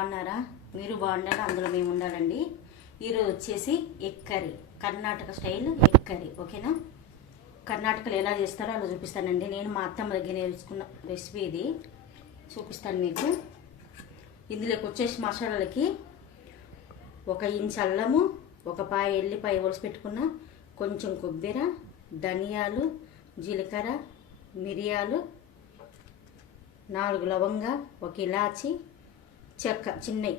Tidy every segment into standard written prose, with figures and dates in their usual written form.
బాగున్నారా? మీరు బాగున్నారా? అందులో మేము ఉండాలండి. ఈరోజు వచ్చేసి egg curry, Karnataka style egg curry. ఓకేనా? కర్ణాటకలో ఎలా చేస్తారో అలా చూపిస్తానండి. నేను మా అత్తమ్మ దగ్గర నేర్చుకున్న రెసిపీ ఇది, చూపిస్తాను మీకు. ఇందులోకి వచ్చేసి మసాలాలకి 1 ఇంచ్ అల్లము, 1 పాయ ఎల్లిపాయ ఒలిసి పెట్టుకున్న, కొంచెం కొబ్బరి, ధనియాలు, జీలకర్ర, మిరియాలు, 4 లవంగా, 1 ఇలాచి, చెక్క చిన్నవి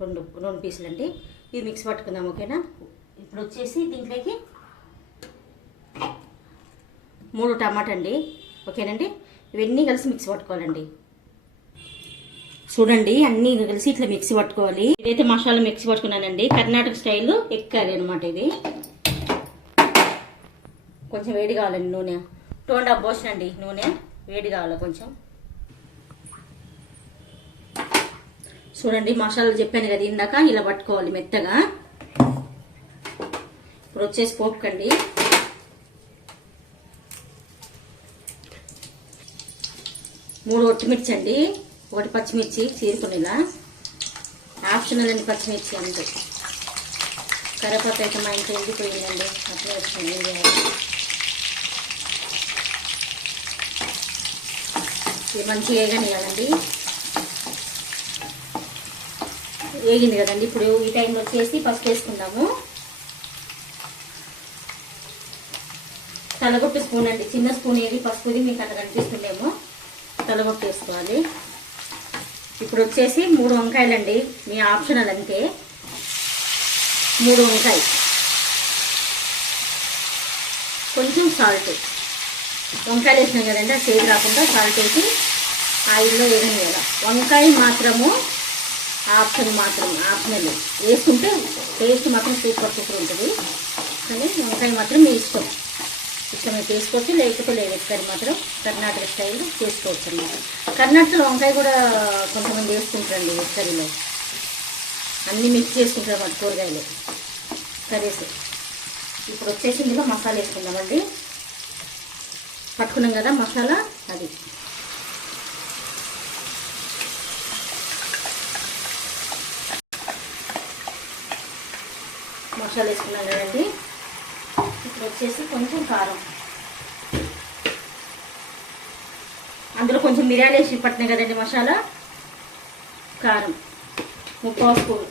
2 పీసులు అండి. ఇది మిక్స్ పట్టుకుందాం. ఓకేనా? ఇప్పుడు వచ్చేసి దీంట్లోకి 3 టమాటా అండి. ఓకేనండి? ఇవన్నీ కలిసి మిక్స్ పట్టుకోవాలండి. చూడండి, అన్నీ కలిసి ఇట్లా మిక్సీ పట్టుకోవాలి. ఇదైతే మసాలా మిక్సీ పట్టుకున్నానండి. కర్ణాటక స్టైల్ ఎగ్ కర్రీ అనమాట ఇది. కొంచెం వేడి కావాలండి నూనె. 2.5 పోసినండి నూనె. వేడి కావాలి కొంచెం. చూడండి, మసాలాలు చెప్పాను కదా ఇందాక, ఇలా పట్టుకోవాలి మెత్తగా. ఇప్పుడు వచ్చేసి పోపుకండి. మూడు ఒట్టిమిర్చి అండి, 1 పచ్చిమిర్చి చీరుకునేలా. ఆప్షనల్ అండి పచ్చిమిర్చి అంతే. కరివేపాకు అయితే మా ఇంట్లో ఎండిపోయిందండి, అట్లే వచ్చింది. ఇది మంచిగా వేగనియాలండి. వేగింది కదండి. ఇప్పుడు ఈ టైంలో వచ్చేసి పసుపు వేసుకుందాము. తలగొట్టు స్పూన్ అండి, చిన్న స్పూన్ ఏది పసుపుది మీకు అట్లా కనిపిస్తుందేమో. తలగొట్టు వేసుకోవాలి. ఇప్పుడు వచ్చేసి 3 వంకాయలండి, మీ ఆప్షనల్ అంతే. 3 వంకాయ, కొంచెం సాల్ట్. వంకాయలు వేసినాం కదండి, ఆ సేదు రాకుండా సాల్ట్ వేసి ఆయిల్లో వేగనియాల. వంకాయ మాత్రము ఆప్షనల్. వేసుకుంటే టేస్ట్ మాత్రం సూపర్ ఉంటుంది. కానీ వంకాయ మాత్రం మీ ఇష్టం. ఇష్టం అయితే వేసుకోవచ్చు, లేకపోతే లేదు. కర్రీ మాత్రం కర్ణాటక స్టైల్ చేసుకోవచ్చు అన్నమాట. కర్ణాటకలో వంకాయ కూడా కొంతమంది వేసుకుంటారండి కర్రీలో. అన్నీ మిక్స్ చేసుకుంటారు అన్నమాట కూరగాయలు కర్రీస్. ఇప్పుడు వచ్చేసి ఇందులో మసాలా వేసుకుందామండి. పట్టుకున్నాం కదా మసాలా, అది మసాలా వేసుకున్నాం కదండి. ఇప్పుడు వచ్చేసి కొంచెం కారం, అందులో కొంచెం మిరియాలు వేసి పట్టినాయి కదండి మసాలా. కారం 3 స్పూన్.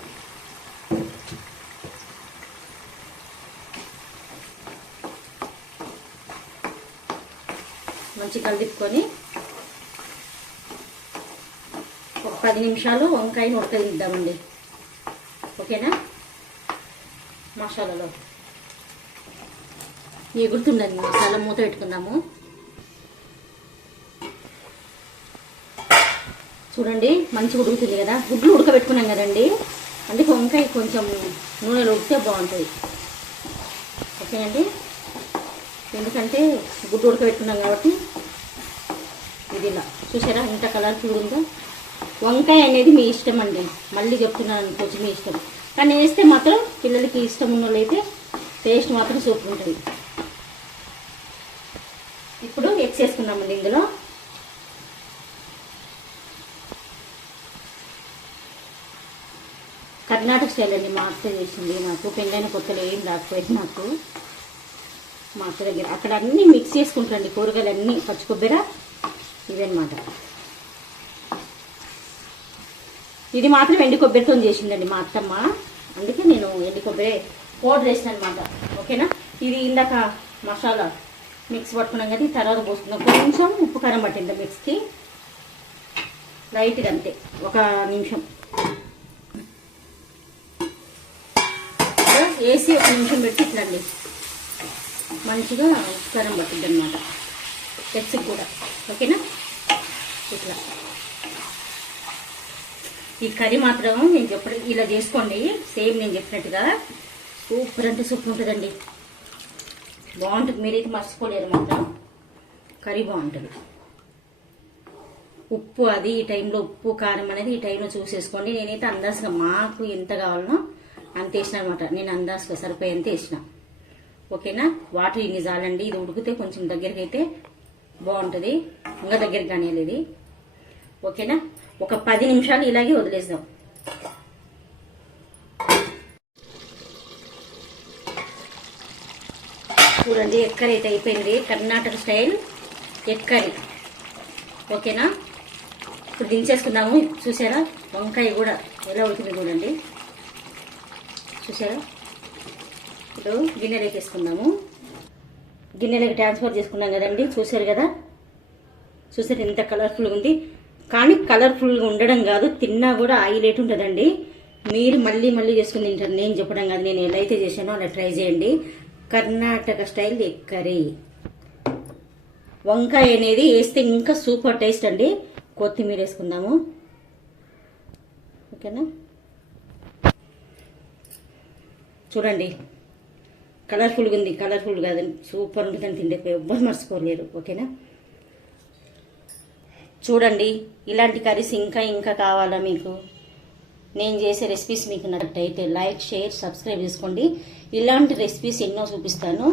మంచిగా కలిపుకొని ఒక 10 నిమిషాలు వంకాయని ఉడకనిద్దామండి. ఓకేనా? మసాలాలో ఎగురుతుందండి మసాలా. మూత పెట్టుకుందాము. చూడండి, మంచిగా ఉడుకుతుంది కదా. గుడ్లు ఉడకబెట్టుకున్నాం కదండి, అందుకే వంకాయ కొంచెం నూనెలో ఉడికితే బాగుంటుంది. ఓకేనండి? ఎందుకంటే గుడ్డు ఉడకబెట్టుకున్నాం కాబట్టి. ఇది ఇలా చూసారా ఇంత కలర్ఫుల్ ఉందో. వంకాయ అనేది మీ ఇష్టం అండి, మళ్ళీ చెప్తున్నాను అనుకోవచ్చు, మీ ఇష్టం. కానీ వేస్తే మాత్రం పిల్లలకి ఇష్టం ఉన్న వాళ్ళైతే టేస్ట్ మాత్రం సూపర్ ఉంటుంది. ఇప్పుడు ఎగ్స్ వేసుకున్నామండి ఇందులో. కర్ణాటక స్టైల్ అండి, మా అత్త చేసింది. నాకు పెళ్ళైన కొత్తలో ఏం రాకపోయింది నాకు. మా అత్త దగ్గర అక్కడ అన్నీ మిక్స్ చేసుకుంటారండి కూరగాయలు అన్నీ. పచ్చి కొబ్బరి ఇవన్నమాట. ఇది మాత్రం ఎండు కొబ్బరితో చేసిందండి మా అత్తమ్మ, అందుకే నేను ఎండు కొబ్బరి పౌడర్ వేసిన అనమాట. ఓకేనా? ఇది ఇందాక మసాలా మిక్స్ పట్టుకున్నాం కదా, తర్వాత పోసుకుందాం. కొంచెం ఉప్పు కారం పట్టింది మిక్స్కి లైట్గా అంతే, 1 నిమిషం వేసి 1 నిమిషం పెట్టి ఇట్లండి మంచిగా ఉప్పు కారం పట్టింది అనమాట ఎగ్స్కి కూడా. ఓకేనా? ఇట్లా ఈ కర్రీ మాత్రం నేను ఇలా చేసుకోండి, సేమ్ నేను చెప్పినట్టుగా. సూపర్ అంటే సూపర్ ఉంటుందండి, బాగుంటుంది. మీరైతే మర్చిపోలేరు మాత్రం. కర్రీ బాగుంటుంది. ఉప్పు అది ఈ టైంలో, ఉప్పు కారం అనేది ఈ టైంలో చూసేసుకోండి. నేనైతే అందాజుగా మాకు ఎంత కావాలనో అంత వేసిన అనమాట. నేను అందాజుగా సరిపోయేంత వేసిన. ఓకేనా? వాటర్ ఇన్ని చాలండి. ఇది ఉడికితే కొంచెం దగ్గరికి అయితే బాగుంటుంది, ఇంకా దగ్గరికి కానివ్వలేదు. ఓకేనా? ఒక 10 నిమిషాలు ఇలాగే వదిలేద్దాం. చూడండి ఎగ్ కర్రీ అయితే అయిపోయింది. Karnataka style egg curry. ఓకేనా, ఇప్పుడు దించేసుకుందాము. చూసారా వంకాయ కూడా ఎలా ఉడికింది చూడండి. చూసారా, ఇప్పుడు గిన్నెలోకి వేసుకుందాము. గిన్నెలోకి ట్రాన్స్ఫర్ చేసుకున్నాం కదండి. చూసారు కదా, చూసారు ఎంత కలర్ఫుల్గా ఉంది. కానీ కలర్ఫుల్గా ఉండడం కాదు, తిన్నా కూడా ఆయిల్ ఎటు ఉంటుందండి. మీరు మళ్ళీ మళ్ళీ చేసుకుని తింటారు. నేను చెప్పడం కాదు, నేను ఎలా అయితే చేశానో అలా ట్రై చేయండి. Karnataka style egg curry. వంకాయ అనేది వేస్తే ఇంకా సూపర్ టేస్ట్ అండి. కొత్తిమీర వేసుకుందాము. ఓకేనా, చూడండి కలర్ఫుల్గా ఉంది. కలర్ఫుల్ కాదండి, సూపర్ ఉంటుందని తింటే ఎవ్వరు మర్చిపోలేరు. ఓకేనా, చూడండి ఇలాంటి కర్రీస్ ఇంకా ఇంకా కావాలా మీకు? నేను చేసే రెసిపీస్ మీకు నచ్చినట్టయితే లైక్, షేర్, సబ్స్క్రైబ్ చేసుకోండి. ఇలాంటి రెసిపీస్ ఎన్నో చూపిస్తాను.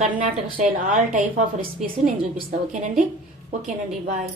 Karnataka style all type of recipes నేను చూపిస్తాను. ఓకేనండి, బాయ్.